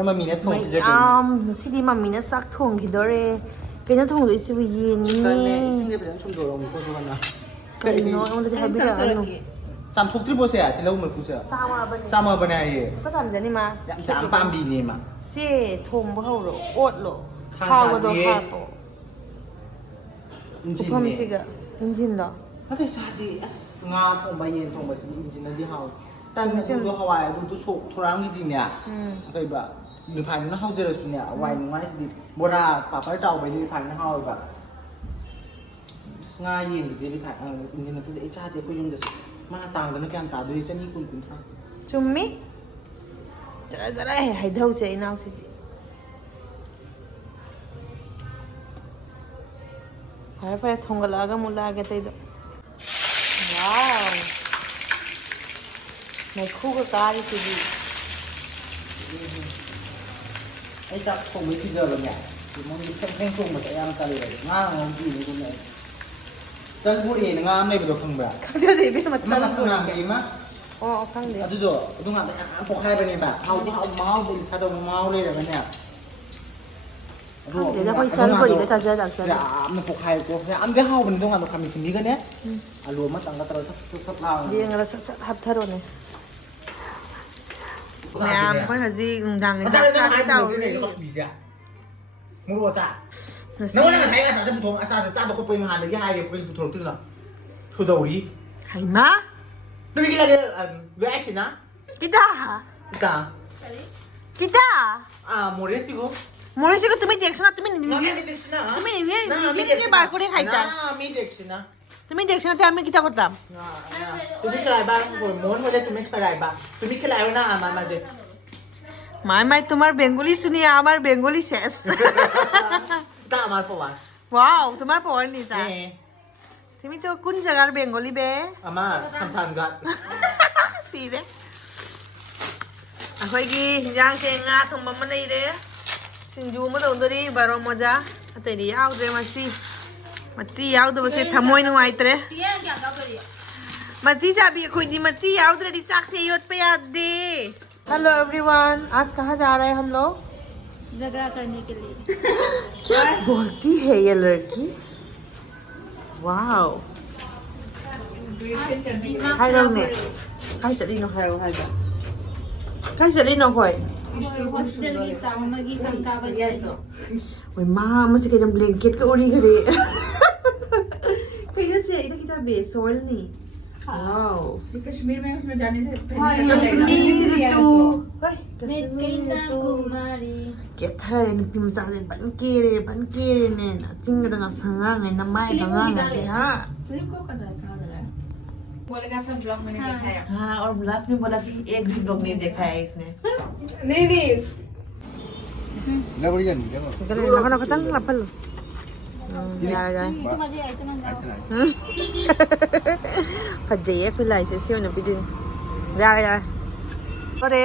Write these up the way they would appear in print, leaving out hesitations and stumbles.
น้ำมันมีเนี่ยทงจะ สิดีมัมมี่นะซักทงกี่ดอเรเป็นนั่นทงเลยสิวิยินนี่ ใช่แม่สิ่งที่เป็นชมโดเรามีคนทุกวันนะ ก็อีน้อยมันจะให้บิดอะไร 3 톡 트리보세요. 딜라고 먹고서요. 싸마 버나이.ก็ทำจะนี่มา 짬빰비니마. เสียทงบ่เข้าหรอโอดหรอข้าวมาโดนข้าวโตทุกคนสิกะอินจินเหรอ 근데 사디 nga 통바이엔 통바시 인진은 디하우. 딴 무도 하와이 두두 속 토랑이디냐. 그러니까 니파는 하우저스냐. 와인 와이스디 뭐라 빠빠 짜오 바이 니파는 하우 바. nga yin di 파 인진은 근데 이 차데 그 좀데 마 땅도 그냥 다들이 짠이 꾼꾼 타. 좀미 저라 해 하이더우제 이나우시디 파이파이 통갈라가 몰라게 때도 와우 내 코가 까리시디 ai ta không mấy giờ rồi nhỉ thì mong đi xem xem không mà tại em taเลยngang ngang gì này cũng này chân bụi này ngang này được không vậy 강조대 입에 맞잖아 ngang ngang cái mà 강대 à đúng rồi ăn phục hai bên này mà hao thì hao máu thì sao đâu máu đây là cái này 내가 거기 자는 거 이거 자주 하지 않잖아 ăn phục hai của ăn cái hao mình đúng là nó cầm mình xin đi cái đấy à luôn mất tăng cái tao sắp lao 리앵을 합타로네 mẹ có là gì đằng người ta cái đầu mua cha nếu mà thấy anh sẽ bút thùng anh sẽ một cái hàng được hai điều bút thùng tức là thu đầu đi hay má đây cái là cái action á kita kita à một đấy xíu 모르시고 তুমি দেখছ না তুমি নিজে বার করে খাইতা আমি দেখছি না তুমি দেখছ না আমি কিটা করতাম তুমি খেলাই বা মন হলে তুমি খেলাই বা তুমি খেলাই না আমার মাঝে মাই তোমার বেঙ্গলি শুনি আমার বেঙ্গলি শেষ তা আমার পওয়ার ওয়াও তোমার পড় নি তা তুমি তো কোন জায়গার বেঙ্গলি বে আমার 삼산갓 সিরে আখয়গি হিজাং কে nga thongba ma nei re sinju ma dondori baro moja atei ri yaudre machi yaudbase thamoi nuai tre machi jabi khoi di machi yaudre ri chak se yot pe yaad de hello everyone आज कहाँ जा रहे हैं हम लोग झगड़ा करने के लिए क्या बोलती है ये लड़की वाओ हाय लोग ने हाय चली नो हाय चली नो कोई हॉस्टल की सामने की शंका बजे तो ओए मां मसे के ब्लैंकेट का उड़ी गरे कहीं से इधर कितना बेस ऑयल नहीं वाओ कश्मीर में उसमें जाने से कश्मीर तू क्या था इन पिमसा ने बनके ने ना चिंग दंगा संगा ने नमाय दंगा ने हां फिल्म को कहाँ बोलेगा सब ब्लॉग मैंने देखा है हाँ और लास्ट में बोला कि एक भी ब्लॉग नहीं देखा है इसने नहीं ले बढ़िया नहीं देखो सिकरे ना खतंग लपल जा फजे फिर लाई से सियो ने बिदिन जा अरे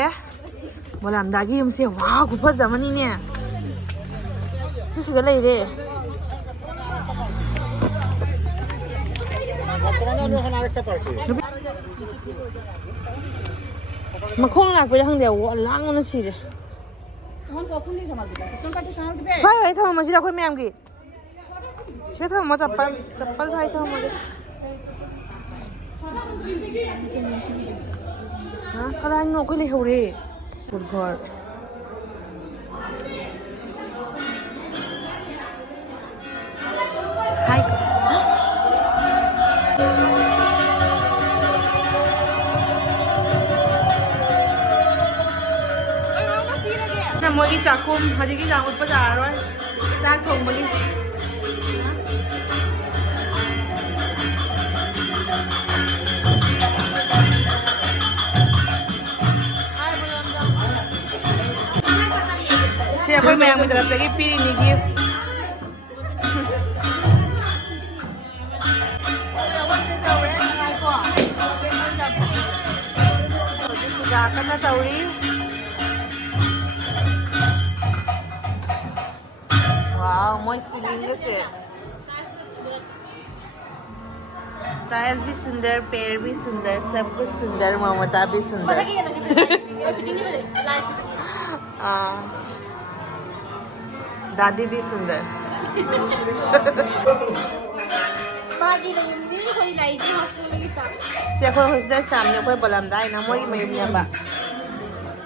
मोलाम दागी हम से वाह गुफा जमनी ने तो सिगा लई रे मखों लाग पे हंग दे वो लांग न सिरे हम को खुली समझ दिला तुम का तो समझ बे फाय फाय था मजी कोई मैम की से था म चप्पल फाय था मुझे हां कला नो कोई ले हौरे गुड गॉड हाय मोगी चाकुम हजी की जामुन पर जा रहा है चाक थोंग मोगी से कोई मैं मेरी तरफ से की पीरी नहीं की करना चौड़ी वाह मोई सीलिंग से टाइल्स भी सुंदर पैर भी सुंदर सब कुछ सुंदर ममता भी सुंदर दादी भी सुंदर से अखोई हॉस्पिटल सामने अखोई बलमदाई ना मोई Mayum याबा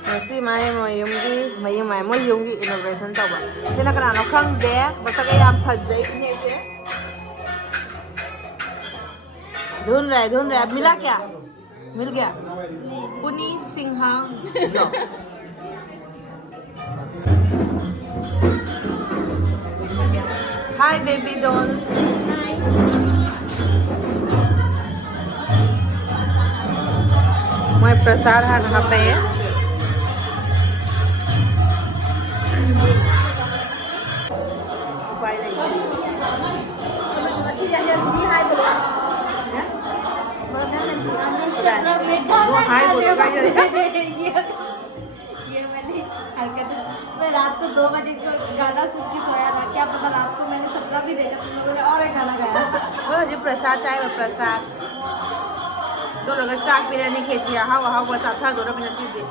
ngasi mai mayum gi mayum mai mo yung gi innovation tawba sina kana no khang de basta ka yam phajai ne se ढूंढ रहा है मिला क्या मिल गया पुनी Sinha blogs hi baby doll मैं प्रसाद है यहाँ पे हाय बोलेगा ये मैंने हरकत मैं रात को 2 बजे को गाना सुन के सोया था क्या पता रात को मैंने सपना भी देखा तुम लोगों ने और एक गाना गाया जी प्रसाद चाय में प्रसाद दो लोग चाक बिरयानी खेती हाँ वहाँ वो था दोनों में नसीब दे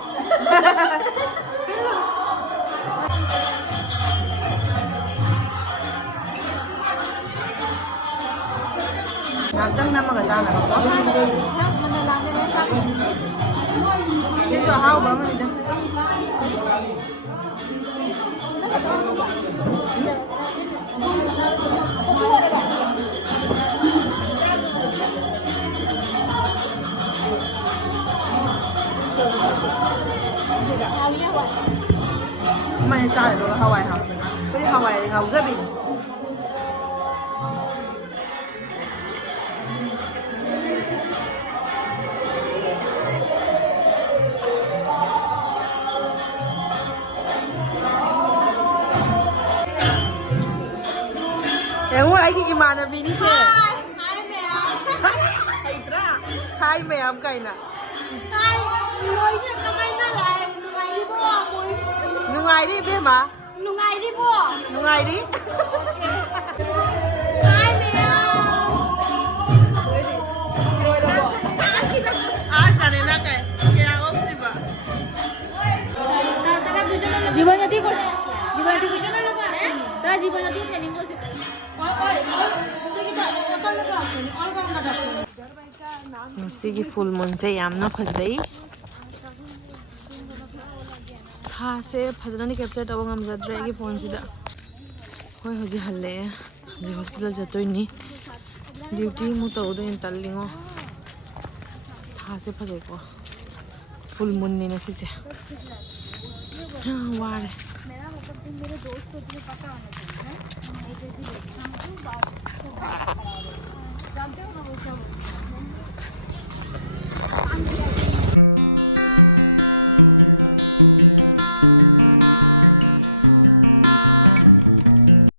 नाचंग ना मगर जाना ये तो हाँ बाबा इधर मैं चाहे तो हवाई हाँ कोई हवाई हाँ उधर भी 아이기 이만하비니세. 하이드라. 하이 매암 가이나. Nungai đi biết mà. Nungai đi bố. Nungai đi. Hai mẹ. जाने ना काय क्या हो सिबा जीवनती को जीवनती को ना लोग है ता जीवनती ट्रेनिंग को सिगी फुल मून से यामना फजई था से फजनानी कैप्चर तब ngमजद्रेगी फोन सिदा होय हजे हल्ले हजे हॉस्पिटल जतोइनी ड्यूटी मु तौदो इन तल्लिंगो था से फजेको फुल मून ने नसी से वारे मेरा मतलब मेरे दोस्त को तुझे पता होना चाहिए मैं जैसी जानते हो ना वो सब